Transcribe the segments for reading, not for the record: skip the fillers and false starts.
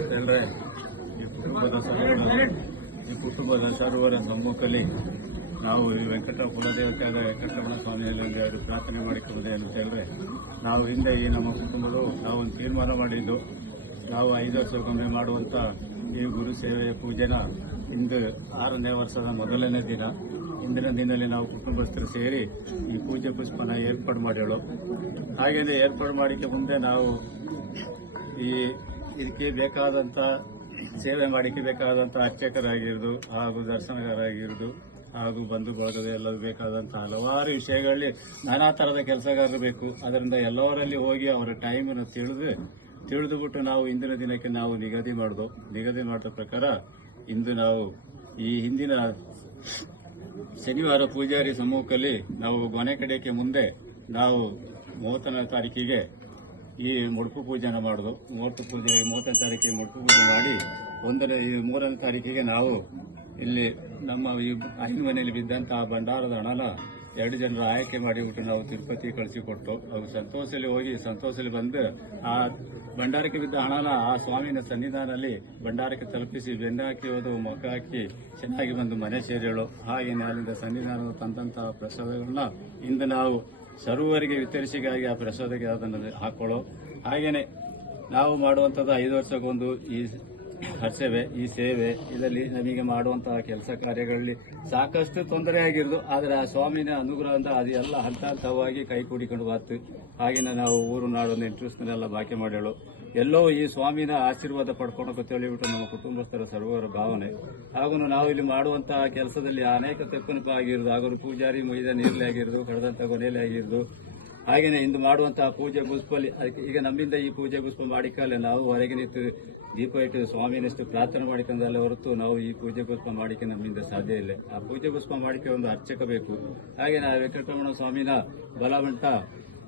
ಹೇಳಿದ್ರೆ ಈ ಕುಟುಂಬದ ಸರ್ವರ ಸಮ್ಮುಖದಲ್ಲಿ ನಾವು ಈ ವೆಂಕಟ ಕುಲದೇವತೆಯಾದ ವೆಂಕಟರಮಣ ಸ್ವಾಮಿಯಲ್ಲಿ ಒಂದು ಪ್ರಾರ್ಥನೆ ಮಾಡಿಕೊಳ್ಳುವುದೇ ಅಂತ ಹೇಳಿದ್ರೆ, ನಾವು ಹಿಂದೆ ಈ ನಮ್ಮ ಕುಟುಂಬಗಳು ನಾವೊಂದು ತೀರ್ಮಾನ ಮಾಡಿದ್ದು, ನಾವು 5 ವರ್ಷಕ್ಕೊಮ್ಮೆ ಮಾಡುವಂಥ ಈ ಗುರು ಸೇವೆಯ ಪೂಜೆನ ಇಂದು 6ನೇ ವರ್ಷದ ಮೊದಲನೇ ದಿನ. ಇಂದಿನ ದಿನದಲ್ಲಿ ನಾವು ಕುಟುಂಬಸ್ಥರು ಸೇರಿ ಈ ಪೂಜೆ ಪುಷ್ಪನ ಏರ್ಪಾಡು ಮಾಡೋಳು. ಹಾಗೆಯೇ ಏರ್ಪಾಡು ಮಾಡಿಕೆ ಮುಂದೆ ನಾವು ಇದಕ್ಕೆ ಬೇಕಾದಂಥ ಸೇವೆ ಮಾಡಿಕೆ ಬೇಕಾದಂಥ ಅರ್ಚಕರಾಗಿರೋದು ಹಾಗೂ ದರ್ಶನಗಾರಾಗಿರೋದು ಹಾಗೂ ಬಂಧು ಬಳಗದ ಎಲ್ಲರೂ ಬೇಕಾದಂಥ ಹಲವಾರು ವಿಷಯಗಳಲ್ಲಿ ನಾನಾ ಥರದ ಕೆಲಸಗಾರರು ಬೇಕು. ಅದರಿಂದ ಎಲ್ಲವರಲ್ಲಿ ಹೋಗಿ ಅವರ ಟೈಮನ್ನು ತಿಳಿದುಬಿಟ್ಟು ನಾವು ಇಂದಿನ ದಿನಕ್ಕೆ ನಾವು ನಿಗದಿ ಮಾಡಿದ ಪ್ರಕಾರ ಇಂದು ನಾವು ಈ ಹಿಂದಿನ ಶನಿವಾರ ಪೂಜಾರಿ ಸಮ್ಮುಖದಲ್ಲಿ ನಾವು ಗೊನೆ ಕಡೆಗೆ ಮುಂದೆ ನಾವು 30ನೇ ತಾರೀಕಿಗೆ ಈ ಮುಡುಪು ಪೂಜೆನ ಮಾಡೋದು. 30ನೇ ತಾರೀಕಿಗೆ ಮುಡುಪು ಪೂಜೆ ಮಾಡಿ 3ನೇ ತಾರೀಕಿಗೆ ನಾವು ಇಲ್ಲಿ ನಮ್ಮ ಈ ಐದು ಮನೆಯಲ್ಲಿ ಬಿದ್ದಂತಹ ಭಂಡಾರದ ಹಣನ 2 ಜನರ ಆಯ್ಕೆ ಮಾಡಿಬಿಟ್ಟು ನಾವು ತಿರುಪತಿ ಕಳಿಸಿಕೊಟ್ಟು ಅವರು ಸಂತೋಷದಲ್ಲಿ ಬಂದು ಆ ಭಂಡಾರಕ್ಕೆ ಬಿದ್ದ ಹಣನ ಆ ಸ್ವಾಮಿನ ಸನ್ನಿಧಾನದಲ್ಲಿ ಭಂಡಾರಕ್ಕೆ ತಲುಪಿಸಿ ಬೆನ್ನಾಕಿ ಹೋದು ಮೊಕ್ಕ ಹಾಕಿ ಚೆನ್ನಾಗಿ ಬಂದು ಮನೆ ಸೇರಿಗಳು. ಹಾಗೆಯೇ ಅಲ್ಲಿಂದ ಸನ್ನಿಧಾನದ ತಂದಂತಹ ಪ್ರಸಾದಗಳನ್ನ ಇಂದು ನಾವು ಸರ್ವರಿಗೆ ವಿತರಿಸಿಗಾಗಿ ಆ ಪ್ರಸಾದಕ್ಕೆ ಅದನ್ನು ಹಾಕೊಳ್ಳೋ. ಹಾಗೆಯೇ ನಾವು ಮಾಡುವಂಥದ್ದು 5 ವರ್ಷಕ್ಕೊಂದು ಈ ಹರ್ಸೇವೆ, ಈ ಸೇವೆ, ಇದರಲ್ಲಿ ನಮಗೆ ಮಾಡುವಂತಹ ಕೆಲಸ ಕಾರ್ಯಗಳಲ್ಲಿ ಸಾಕಷ್ಟು ತೊಂದರೆ ಆಗಿರೋದು. ಆದರೆ ಆ ಸ್ವಾಮಿನ ಅನುಗ್ರಹದಿಂದ ಅದೆಲ್ಲ ಹಂತವಾಗಿ ಕೈ ಕೂಡಿಕೊಂಡು ಬರ್ತು. ಹಾಗೆಯೇ ನಾವು ಊರು ನಾಡು ನೆಂಟರಿಸ್ನೆಲ್ಲ ಬಾಕಿ ಮಾಡೇಳು. ಎಲ್ಲೋ ಈ ಸ್ವಾಮಿನ ಆಶೀರ್ವಾದ ಪಡ್ಕೊಳಕ್ಕೆ ತಿಳಿಬಿಟ್ಟು ನಮ್ಮ ಕುಟುಂಬಸ್ಥರ ಸರ್ವರ ಭಾವನೆ. ಹಾಗೂ ನಾವು ಇಲ್ಲಿ ಮಾಡುವಂತಹ ಕೆಲಸದಲ್ಲಿ ಅನೇಕ ತಪ್ಪನಿಪ ಆಗಿರೋದು, ಹಾಗೂ ಪೂಜಾರಿ ಮೊಯ್ದ ನೀರ್ಲಿ ಆಗಿರೋದು, ಕಳೆದಂಥ ಕೊನೆಯಲ್ಲಿ ಆಗಿರೋದು. ಹಾಗೆಯೇ ಇಂದು ಮಾಡುವಂತಹ ಪೂಜೆ ಪುಷ್ಪಲ್ಲಿ ಈಗ ನಮ್ಮಿಂದ ಈ ಪೂಜೆ ಪುಷ್ಪ ಮಾಡಿಕಲ್ಲ ನಾವು ಹೊರಗೆ ನಿಂತು ದೀಪ ಇಟ್ಟು ಸ್ವಾಮಿನಷ್ಟು ಪ್ರಾರ್ಥನೆ ಮಾಡಿಕೊಂಡಲ್ಲ ಹೊರತು ನಾವು ಈ ಪೂಜೆ ಪುಷ್ಪ ಮಾಡಿಕೆ ನಮ್ಮಿಂದ ಸಾಧ್ಯ ಇಲ್ಲ. ಆ ಪೂಜೆ ಪುಷ್ಪ ಮಾಡಿಕೆ ಒಂದು ಅರ್ಚಕ ಬೇಕು. ಹಾಗೆ ನಾವು ವೆಂಕಟರಮಣ ಸ್ವಾಮಿನ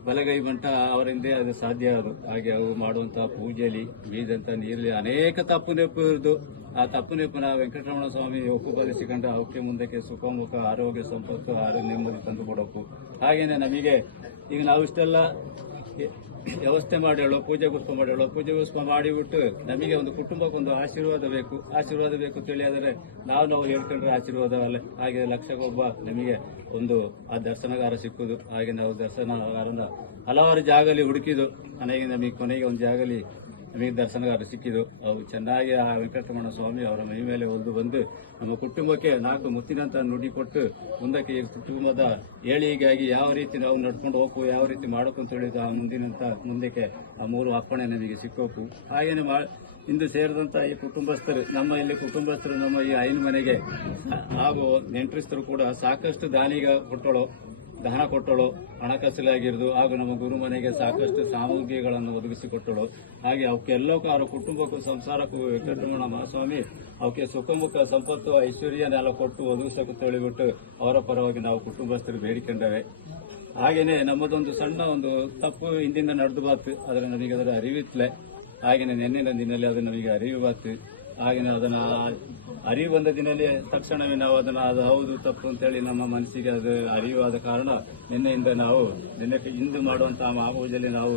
ಬಲಗೈ ಬಂಟ ಅವರಿಂದ ಅದು ಸಾಧ್ಯ ಅದು. ಹಾಗೆ ಅವು ಮಾಡುವಂತಹ ಪೂಜೆಯಲ್ಲಿ ಬೀದಂತ ನೀರಲ್ಲಿ ಅನೇಕ ತಪ್ಪು ನೆಪ್ಪು ಇರುವುದು. ಆ ತಪ್ಪು ನೆಪ್ಪನ ವೆಂಕಟರಮಣ ಸ್ವಾಮಿ ಒಪ್ಪುಬಲಿಸಿಕೊಂಡು ಅವಕ್ಕೆ ಮುಂದಕ್ಕೆ ಸುಖಮುಖ ಆರೋಗ್ಯ ಸಂಪತ್ತು ಆರೋಗ್ಯ ನೆಮ್ಮದಿ ತಂದು ಕೊಡಬೇಕು. ಹಾಗೇನೆ ನಮಗೆ ಈಗ ನಾವು ಇಷ್ಟೆಲ್ಲ ವ್ಯವಸ್ಥೆ ಮಾಡೇಳೋ, ಪೂಜೆ ಪುಷ್ಪ ಮಾಡೇಳೋ, ಪೂಜೆ ಪುಷ್ಪ ಮಾಡಿಬಿಟ್ಟು ನಮಗೆ ಒಂದು ಕುಟುಂಬಕ್ಕೆ ಒಂದು ಆಶೀರ್ವಾದ ಬೇಕು ತಿಳಿಯಾದರೆ ನಾವು ಹೇಳ್ಕೊಂಡ್ರೆ ಆಶೀರ್ವಾದ ಅಲ್ಲ. ಹಾಗೆ ಲಕ್ಷಕ್ಕೊಬ್ಬ ನಮಗೆ ಒಂದು ಆ ದರ್ಶನಗಾರ ಸಿಕ್ಕುದು. ಹಾಗೆ ನಾವು ದರ್ಶನಗಾರನ ಹಲವಾರು ಜಾಗಲಿ ಹುಡುಕಿದ್ದು. ಕೊನೆಗೆ ಒಂದು ಜಾಗಲಿ ನಮಗೆ ದರ್ಶನಗಾರ ಸಿಕ್ಕಿದ್ದು. ಅವು ಚೆನ್ನಾಗಿ ಆ ವೆಂಕಟರಮಣ ಸ್ವಾಮಿ ಅವರ ಮೈ ಮೇಲೆ ಒಲ್ದು ಬಂದು ನಮ್ಮ ಕುಟುಂಬಕ್ಕೆ 4 ಮುತ್ತಿನಂತ ನುಡಿ ಕೊಟ್ಟು ಮುಂದಕ್ಕೆ ಈ ಕುಟುಂಬದ ಏಳಿಗೆಗಾಗಿ ಯಾವ ರೀತಿ ನಾವು ನಡ್ಕೊಂಡು ಹೋಗು, ಯಾವ ರೀತಿ ಮಾಡಬೇಕು ಹೇಳಿದ ಮುಂದಕ್ಕೆ ಆ 3 ಅಪ್ಪಣೆ ನಮಗೆ ಸಿಕ್ಕೋಕು. ಹಾಗೇನೆ ಇಂದು ಸೇರಿದಂತ ಈ ಕುಟುಂಬಸ್ಥರು ನಮ್ಮ ಈ ಐದು ಮನೆಗೆ ಹಾಗೂ ನೆಂಟರಿಸ್ತರು ಕೂಡ ಸಾಕಷ್ಟು ದಾನ ಕೊಟ್ಟಳು, ಹಣಕಾಸಿಲಾಗಿರೋದು. ಹಾಗೂ ನಮ್ಮ ಗುರು ಮನೆಗೆ ಸಾಕಷ್ಟು ಸಾಮಗ್ರಿಗಳನ್ನು ಒದಗಿಸಿಕೊಟ್ಟಳು. ಹಾಗೆ ಅವಕ್ಕೆಲ್ಲಕ್ಕೂ ಅವರ ಕುಟುಂಬಕ್ಕೂ ಸಂಸಾರಕ್ಕೂ ವೆಂಕಟರಮಣ ಮಹಾಸ್ವಾಮಿ ಅವಕ್ಕೆ ಸುಖಮುಖ ಸಂಪತ್ತು ಐಶ್ವರ್ಯನೆಲ್ಲ ಕೊಟ್ಟು ಒದಗಿಸಕ್ಕೆ ತಿಳಿಬಿಟ್ಟು ಅವರ ಪರವಾಗಿ ನಾವು ಕುಟುಂಬಸ್ಥರು ಬೇಡಿಕೊಂಡವೆ. ಹಾಗೇನೆ ನಮ್ಮದೊಂದು ಸಣ್ಣ ಒಂದು ತಪ್ಪು ಹಿಂದಿಂದ ನಡೆದು ಬಾತು, ಆದರೆ ನಮಗೆ ಅದರ ಅರಿವಿತ್ತಲೆ. ಹಾಗೆಯೇ ನಿನ್ನೆನ ದಿನದಲ್ಲಿ ಅದು ನಮಗೆ ಅರಿವು ಬಾತು. ಹಾಗೆಯೇ ಅದನ್ನ ಅರಿವು ಬಂದ ದಿನದಲ್ಲಿ ತಕ್ಷಣವೇ ನಾವು ಅದನ್ನ ಅದು ಹೌದು ತಪ್ಪು ಅಂತೇಳಿ ನಮ್ಮ ಮನಸ್ಸಿಗೆ ಅದು ಅರಿವಾದ ಕಾರಣ ನಿನ್ನೆಯಿಂದ ನಾವು ಇಂದು ಮಾಡುವಂತಹ ಮಹಾಪೂಜೆಯಲ್ಲಿ ನಾವು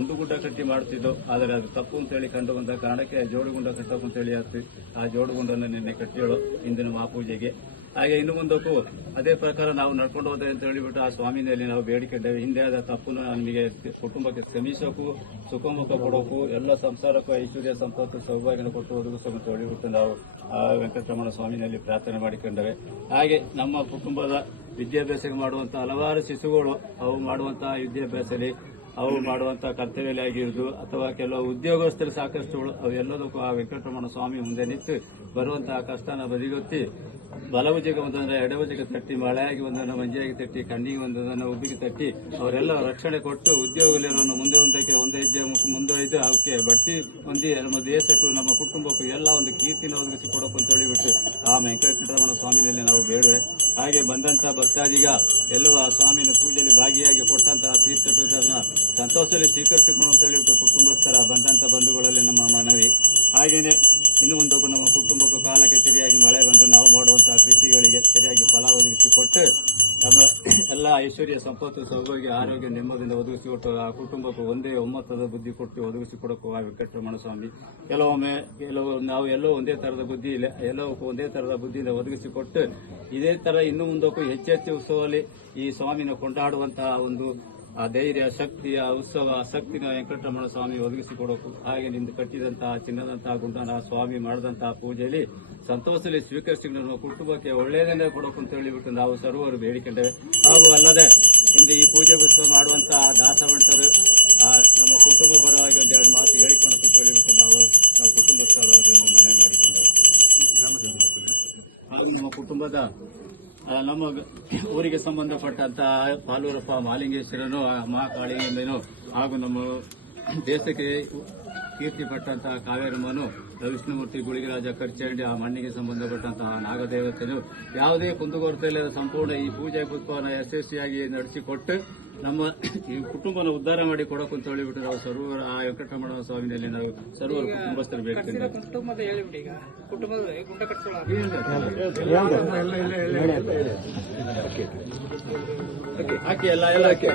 ಒಂದು ಗುಡ್ಡ ಕಟ್ಟಿ ಮಾಡ್ತಿದ್ದೋ. ಆದರೆ ಅದು ತಪ್ಪು ಅಂತೇಳಿ ಕಂಡು ಬಂದ ಕಾರಣಕ್ಕೆ ಜೋಡುಗುಂಡ ಕಟ್ಟಬೇಕು ಅಂತೇಳಿ ಆಯ್ತು. ಆ ಜೋಡುಗುಂಡನ್ನು ನಿನ್ನೆ ಕಟ್ಟಿಯೋಳು ಇಂದಿನ ಮಹಾಪೂಜೆಗೆ. ಹಾಗೆ ಇನ್ನು ಮುಂದಕ್ಕೂ ಅದೇ ಪ್ರಕಾರ ನಾವು ನಡ್ಕೊಂಡು ಹೋದ್ರೆ ಅಂತ ಹೇಳಿಬಿಟ್ಟು ಆ ಸ್ವಾಮಿನಲ್ಲಿ ನಾವು ಬೇಡಿಕೊಂಡೇವೆ. ಹಿಂದೆ ಆದ ತಪ್ಪನ್ನು ನಮಗೆ ಕುಟುಂಬಕ್ಕೆ ಶ್ರಮಿಸೋಕು, ಸುಖಮುಖ ಕೊಡೋಕು, ಎಲ್ಲ ಸಂಸಾರಕ್ಕೂ ಐಶ್ವರ್ಯ ಸಂಪತ್ತು ಸೌಭಾಗ್ಯನ ಕೊಟ್ಟು ಒದಗಿಸೋಕೆ ಹೇಳಿಬಿಟ್ಟು ನಾವು ಆ ವೆಂಕಟರಮಣ ಸ್ವಾಮಿನಲ್ಲಿ ಪ್ರಾರ್ಥನೆ ಮಾಡಿಕೊಂಡೇವೆ. ಹಾಗೆ ನಮ್ಮ ಕುಟುಂಬದ ವಿದ್ಯಾಭ್ಯಾಸ ಮಾಡುವಂತಹ ಹಲವಾರು ಶಿಶುಗಳು ಅವು ಮಾಡುವಂತಹ ವಿದ್ಯಾಭ್ಯಾಸದಲ್ಲಿ ಅವು ಮಾಡುವಂತಹ ಕರ್ತವ್ಯ ಆಗಿರುವುದು ಅಥವಾ ಕೆಲವು ಉದ್ಯೋಗಸ್ಥರು ಸಾಕಷ್ಟುಗಳು ಅವೆಲ್ಲದಕ್ಕೂ ಆ ವೆಂಕಟರಮಣ ಸ್ವಾಮಿ ಮುಂದೆ ನಿಂತು ಬರುವಂತಹ ಕಷ್ಟನ ಬದಿಗೊತ್ತಿ ಬಲಭುಜಕ್ಕೆ ಒಂದೊಂದರ ಎಡಭುಜಕ್ಕೆ ತಟ್ಟಿ, ಮಳೆಯಾಗಿ ಒಂದನ್ನು ಮಂಜಿಯಾಗಿ ತಟ್ಟಿ, ಕಣ್ಣಿಗೆ ಒಂದನ್ನು ಉಬ್ಬಿಗೆ ತಟ್ಟಿ ಅವರೆಲ್ಲ ರಕ್ಷಣೆ ಕೊಟ್ಟು ಉದ್ಯೋಗಲಿರೋನು ಒಂದಕ್ಕೆ ಒಂದು ಹೆಜ್ಜೆ ಮುಂದೊಯ್ದು ಅವಕ್ಕೆ ಬಡ್ತಿ ಹೊಂದಿ ನಮ್ಮ ದೇಶಕ್ಕೂ ನಮ್ಮ ಕುಟುಂಬಕ್ಕೂ ಎಲ್ಲ ಒಂದು ಕೀರ್ತಿನ ಒದಗಿಸಿ ಕೊಡೋಕು ಅಂತ ಹೇಳಿಬಿಟ್ಟು ಆ ವೆಂಕಟರಮಣ ಸ್ವಾಮಿನಲ್ಲಿ ನಾವು ಬೇಡುವೆ. ಹಾಗೆ ಬಂದಂತ ಭಕ್ತಾದಿಗ ಎಲ್ಲರೂ ಆ ಸ್ವಾಮಿನ ಪೂಜೆಯಲ್ಲಿ ಭಾಗಿಯಾಗಿ ಕೊಟ್ಟಂತಹ ತೀರ್ಥ ಪ್ರಸಾದನ ಸಂತೋಷದಲ್ಲಿ ಸ್ವೀಕರಿಸಿಕೊಂಡು ಅಂತ ಹೇಳಿಬಿಟ್ಟು ಕುಟುಂಬಸ್ಥರ ಬಂದಂತ ಬಂಧುಗಳಲ್ಲಿ ನಮ್ಮ ಮನವಿ. ಹಾಗೇನೆ ಇನ್ನು ಮುಂದಕ್ಕೂ ನಮ್ಮ ಕುಟುಂಬಕ್ಕೂ ಕಾಲಕ್ಕೆ ಸರಿಯಾಗಿ ಮಳೆ ಬಂದು ನಾವು ಮಾಡುವಂತಹ ಕೃಷಿಗಳಿಗೆ ಸರಿಯಾಗಿ ಫಲ ಒದಗಿಸಿಕೊಟ್ಟು ನಮ್ಮ ಎಲ್ಲ ಐಶ್ವರ್ಯ ಸಂಪತ್ತು ಸೌಭಾಗ್ಯ ಆರೋಗ್ಯ ನೆಮ್ಮದಿಯಿಂದ ಒದಗಿಸಿಕೊಟ್ಟು ಆ ಕುಟುಂಬಕ್ಕೂ ಒಂದೇ ಒಮ್ಮತದ ಬುದ್ಧಿ ಕೊಟ್ಟು ಒದಗಿಸಿಕೊಡಕ್ಕೂ ಆ ವೆಂಕಟರಮಣ ಸ್ವಾಮಿ ಕೆಲವು ನಾವು ಎಲ್ಲೋ ಒಂದೇ ತರದ ಬುದ್ಧಿ ಇಲ್ಲ, ಎಲ್ಲವಕ್ಕೂ ಒಂದೇ ತರದ ಬುದ್ಧಿಯಿಂದ ಒದಗಿಸಿಕೊಟ್ಟು ಇದೇ ತರ ಇನ್ನು ಮುಂದಕ್ಕೂ ಹೆಚ್ಚೆಚ್ಚು ಉತ್ಸವದಲ್ಲಿ ಈ ಸ್ವಾಮಿನ ಕೊಂಡಾಡುವಂತಹ ಒಂದು ಆ ಧೈರ್ಯ ಶಕ್ತಿ ಆ ಉತ್ಸವ ಶಕ್ತಿನ ವೆಂಕಟರಮಣ ಸ್ವಾಮಿ ಒದಗಿಸಿಕೊಡೋಕು. ಹಾಗೆ ನಿಂದು ಕಟ್ಟಿದಂತಹ ಚಿನ್ನದಂತಹ ಗುಂಡನ ಸ್ವಾಮಿ ಮಾಡಿದಂತಹ ಪೂಜೆಯಲ್ಲಿ ಸಂತೋಷದಲ್ಲಿ ಸ್ವೀಕರಿಸಿ ನಮ್ಮ ಕುಟುಂಬಕ್ಕೆ ಒಳ್ಳೆಯದನ್ನೇ ಕೊಡೋಕು ಅಂತ ಹೇಳಿಬಿಟ್ಟು ನಾವು ಸರ್ವರು ಬೇಡಿಕೊಂಡೇವೆ. ಹಾಗೂ ಅಲ್ಲದೆ ಇಂದು ಈ ಪೂಜೆ ಉತ್ಸವ ಮಾಡುವಂತಹ ದಾಸವಂಟರು ನಮ್ಮ ಕುಟುಂಬ ಪರವಾಗಿ ಒಂದೆರಡು ಮಾತು ಹೇಳಿಕೊಡೋಕೆ ಅಂತ ಹೇಳಿಬಿಟ್ಟು ನಾವು ಕುಟುಂಬಸ್ಥರವರನ್ನು ಮನವಿ ಮಾಡಿಕೊಂಡೇವೆ. ಹಾಗೂ ನಮ್ಮ ಕುಟುಂಬದ ನಮ್ಮ ಊರಿಗೆ ಸಂಬಂಧಪಟ್ಟಂತಹ ಪಾಲೂರಪ್ಪ ಮಾಲಿಂಗೇಶ್ವರನು ಮಹಾಕಾಳಿಯಂಬನು ಹಾಗೂ ನಮ್ಮ ದೇಶಕ್ಕೆ ಕೀರ್ತಿ ಪಟ್ಟಂತಹ ಕಾವೇರಮ್ಮನು ವಿಷ್ಣುಮೂರ್ತಿ ಗುಳಿಗರಾಜ ಕರ್ಚಂಡಿ ಆ ಮಣ್ಣಿಗೆ ಸಂಬಂಧಪಟ್ಟಂತಹ ನಾಗದೇವತೆನು ಯಾವುದೇ ಕುಂದುಕೊರತೆ ಇಲ್ಲದ ಸಂಪೂರ್ಣ ಈ ಪೂಜೆ ಉತ್ಸವನ ಯಶಸ್ವಿಯಾಗಿ ನಡೆಸಿಕೊಟ್ಟು ನಮ್ಮ ಈ ಕುಟುಂಬನ ಉದ್ಧಾರ ಮಾಡಿ ಕೊಡೋಕು ಅಂತ ಹೇಳಿಬಿಟ್ಟು ನಾವು ಸರ್ವರ ಆ ವೆಂಕಟರಮಣ ಸ್ವಾಮಿನಲ್ಲಿ ನಾವು ಸರ್ವರ ಕುಟುಂಬಸ್ಥರು ಬೇಡ್ತೇವೆ. ಹಾಕಿ ಎಲ್ಲ ಹಾಕಿ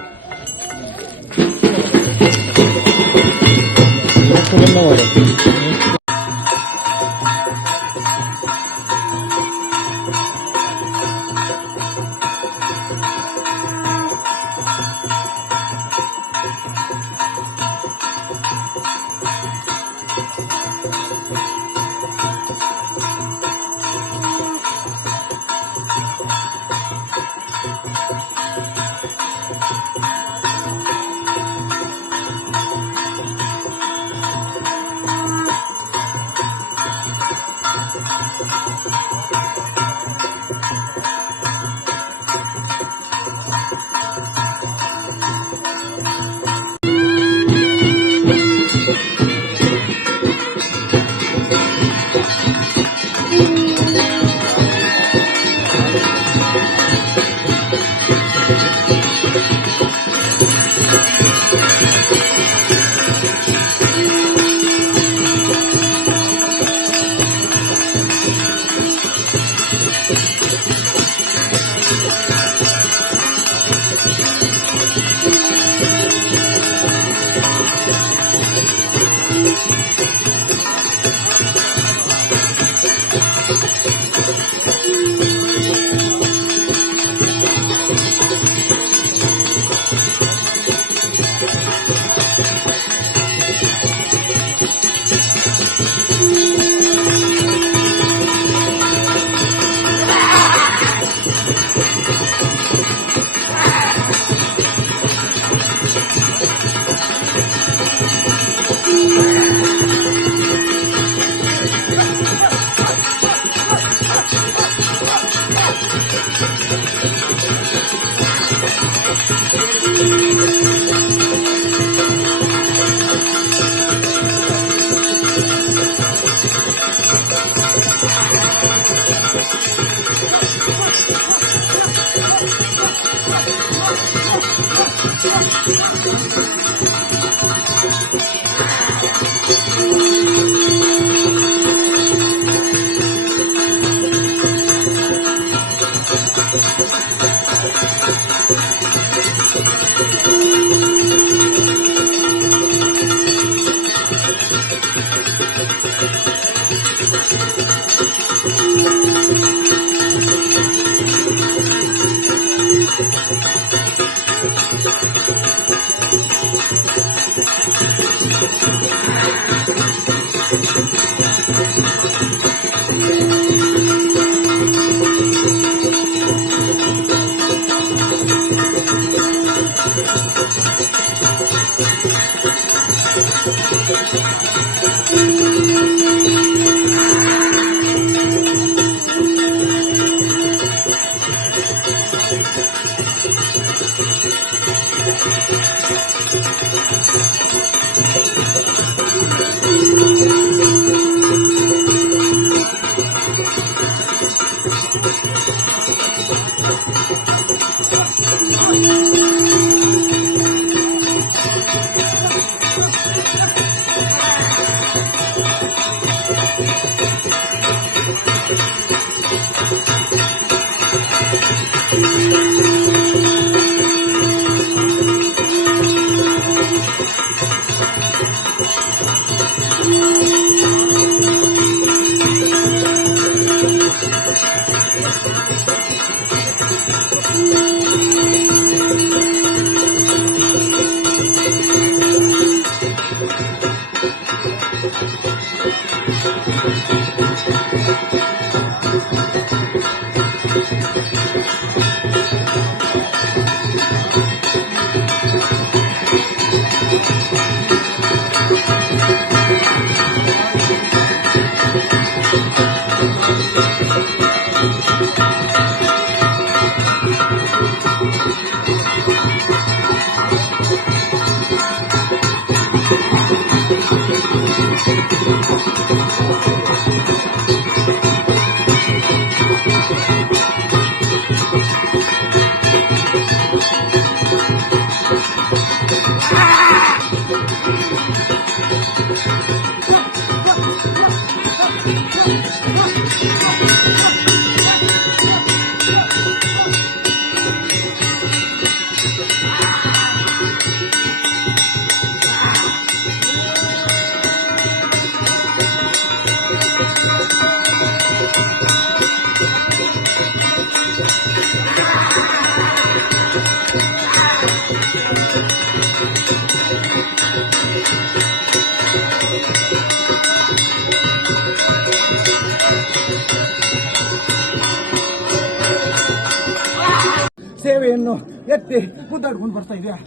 ಸೇವೆಯನ್ನು ಎತ್ತಿ ಮುದ್ದಾಡ್ಕೊಂಡು ಬರ್ತಾ ಇದೆಯಾ?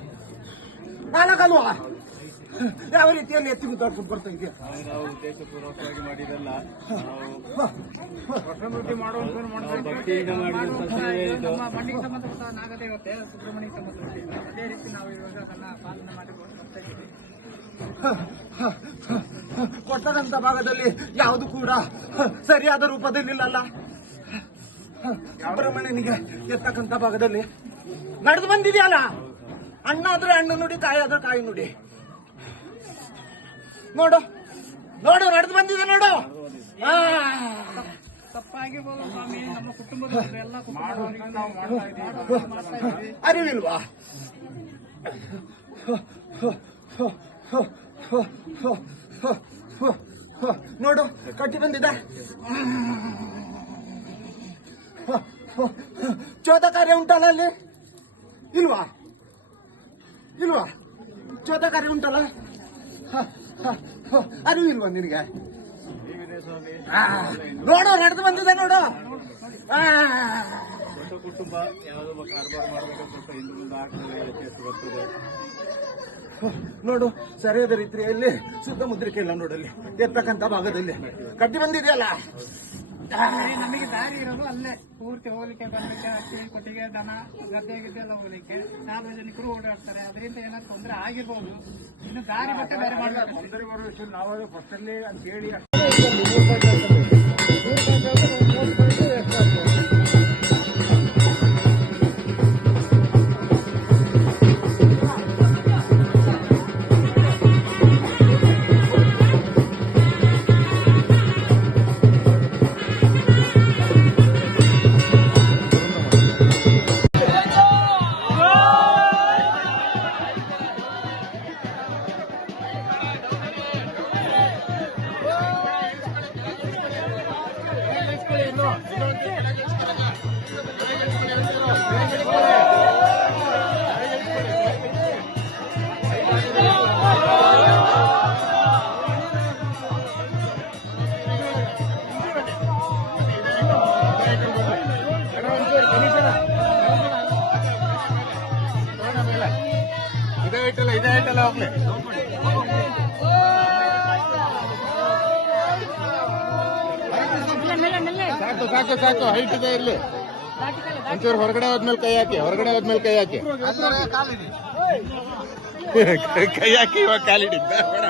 ನಾಲ್ಕಲ್ವಾ? ಯಾವ ರೀತಿಯಲ್ಲಿ ಎತ್ತಿ ಮುದ್ದಾಡ್ಕೊಂಡು ಬರ್ತಾ ಇದೆಯಾ? ನಾವು ಉದ್ದೇಶಪೂರ್ವಕವಾಗಿ ಮಾಡಿರಲ್ಲ, ಮಣ್ಣಿಗೆ ಸಂಬಂಧಪಟ್ಟ ನಾಗದೇವತೆ ಸುಬ್ರಹ್ಮಣ್ಯ ಸಂಬಂಧಪಟ್ಟ ಅದೇ ರೀತಿ ನಾವು ಇವಾಗ ಅದನ್ನ ಪಾಲನೆ ಮಾಡಿಕೊಂಡು ಬರ್ತಾ ಇದ್ದೀವಿ. ಕೊಟ್ಟಂತ ಭಾಗದಲ್ಲಿ ಯಾವುದು ಕೂಡ ಸರಿಯಾದ ರೂಪದಲ್ಲಿಲ್ಲಲ್ಲ. ಸುಬ್ರಹ್ಮಣ್ಯನಿಗೆ ಎತ್ತಕ್ಕಂತ ಭಾಗದಲ್ಲಿ ನಡೆದು ಬಂದಿದೆಯಲ್ಲ, ಹಣ್ಣಾದ್ರೆ ಹಣ್ಣು ನುಡಿ, ಕಾಯಾದ್ರೆ ಕಾಯಿ ನುಡಿ. ನೋಡು ನೋಡು, ನಡೆದು ಬಂದಿದೆ ನೋಡು. ತಪ್ಪಾಗಿರ್ಬೋದು ಸ್ವಾಮಿ, ನಮ್ಮ ಕುಟುಂಬದ ಎಲ್ಲ ಕುಟುಂಬದವರಿಗೆ ನಾವು ಮಾಡ್ತಾ ಇದ್ದೀವಿ. ಅರಿವಿಲ್ವಾ? ನೋಡು, ಕಟ್ಟಿ ಬಂದಿದೆ. ಚೋದ ಕಾರ್ಯ ಉಂಟಲ್ಲ ಅಲ್ಲಿ? ಇಲ್ವಾ? ಇಲ್ವಾ? ಚೋದ ಕಾರ್ಯ ಉಂಟಲ್ಲ? ಅರಿವಿಲ್ವಾ ನಿನಗೆ? ನೋಡು, ನಡೆದು ಬಂದಿದೆ ನೋಡು. ಕುಟುಂಬ ಯಾವುದೋ ಕಾರ್ಬಾರ್ ಮಾಡಬೇಕು, ಸ್ವಲ್ಪ ಹಿಂದೆ ಮುಂದೆ ಆಗ್ತದೆ, ಬರ್ತದೆ. ನೋಡು, ಸರಿಯಾದ ರೀತಿಯಲ್ಲಿ ಶುದ್ಧ ಮುದ್ರಿಕೆ ಇಲ್ಲ ನೋಡಲ್ಲಿ, ಎತ್ತಕ್ಕಂತ ಭಾಗದಲ್ಲಿ ಕಟ್ಟಿ ಬಂದಿದೆಯಲ್ಲ. ನಮಗೆ ದಾರಿ ಇರೋದು ಅಲ್ಲೇ, ಪೂರ್ತಿ ಹೋಗ್ಲಿಕ್ಕೆ ಬರ್ಲಿಕ್ಕೆ, ಅಕ್ಕಿ ಕೊಟ್ಟಿಗೆ ದನ ಗದ್ದೆ ಗಿದ್ದೆ ಎಲ್ಲ ಹೋಗ್ಲಿಕ್ಕೆ ಸಾರ್ವಜನಿಕರು ಓಡಾಡ್ತಾರೆ. ಅದರಿಂದ ಏನಾದ್ರು ತೊಂದರೆ ಆಗಿರ್ಬೋದು. ಇನ್ನು ದಾರಿ ಮತ್ತೆ ಬೇರೆ ಮಾಡಬೇಕು. ತೊಂದರೆ ಬರೋ ವಿಷಯ ನಾವು ಫಸ್ಟಲ್ಲಿ ಅಂತ ಹೇಳಿ ಇದೇ ಐಟಲ್ಲ ಹೋಗ್ಲಿ. ಸಾಕು ಸಾಕು ಸಾಕು, ಹೈಟ್ ಇದೆ ಇಲ್ಲಿ. ಒಂಚೂರು ಹೊರಗಡೆ ಹೋದ್ಮೇಲೆ ಕೈ ಹಾಕಿ, ಹೊರಗಡೆ ಹೋದ್ಮೇಲೆ ಕೈ ಹಾಕಿ, ಕೈ ಹಾಕಿ. ಇವಾಗ ಕಾಲಿಡಿ ಬೇಡ.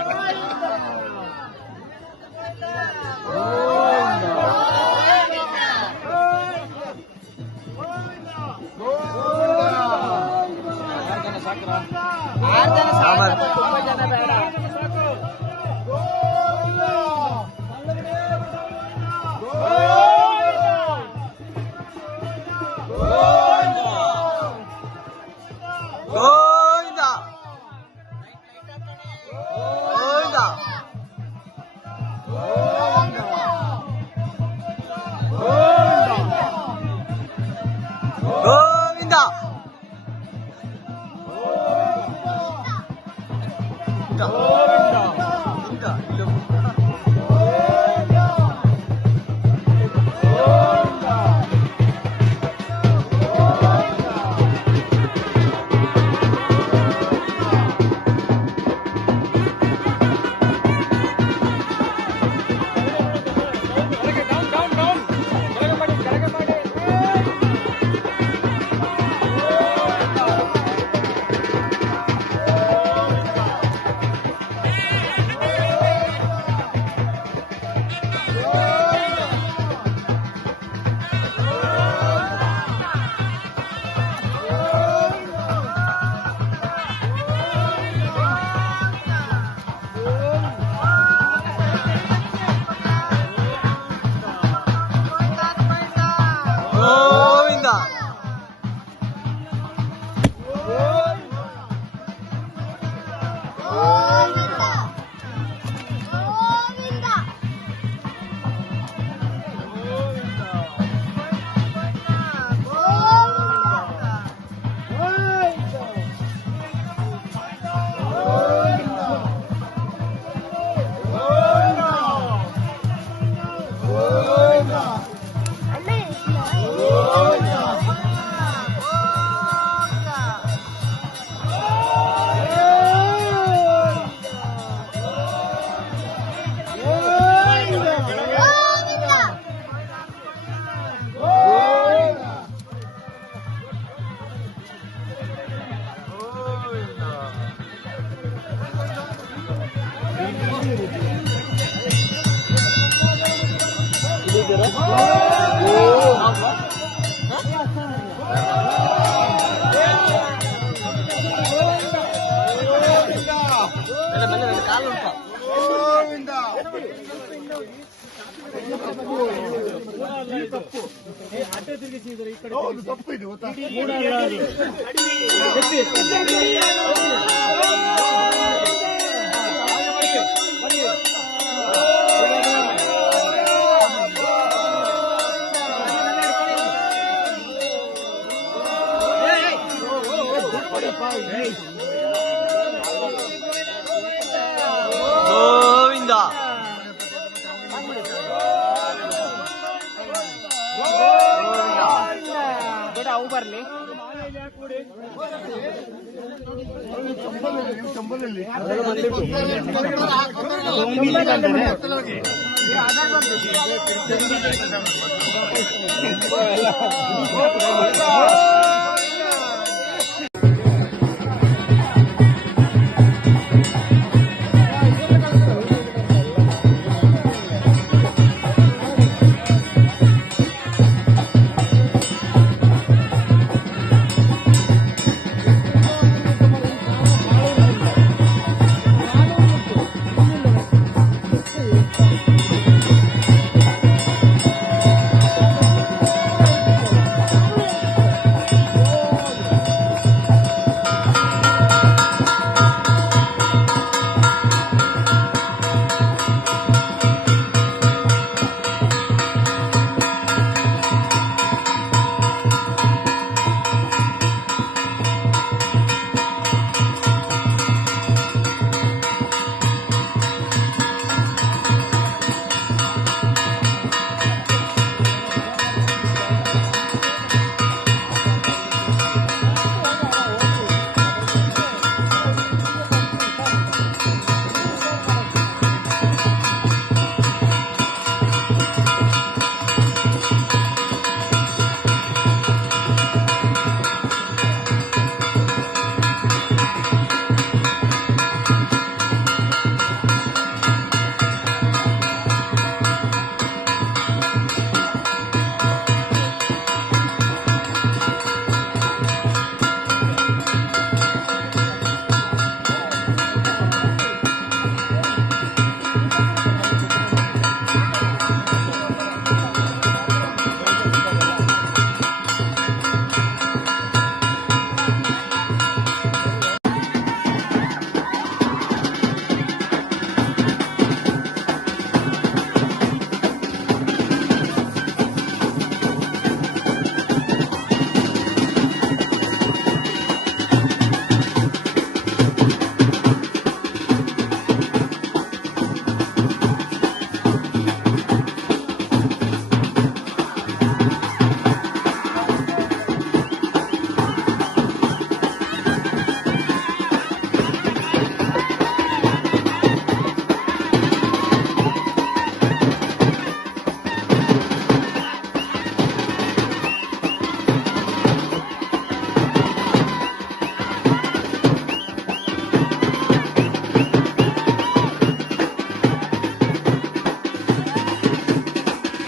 ತಪ್ಪು ಇದು ಗೊತ್ತಾ? ಅವು ಬರ್ಲಿ ಚಂಬಲಲ್ಲಿ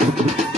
ಮಾಡ್ತೀವಿ.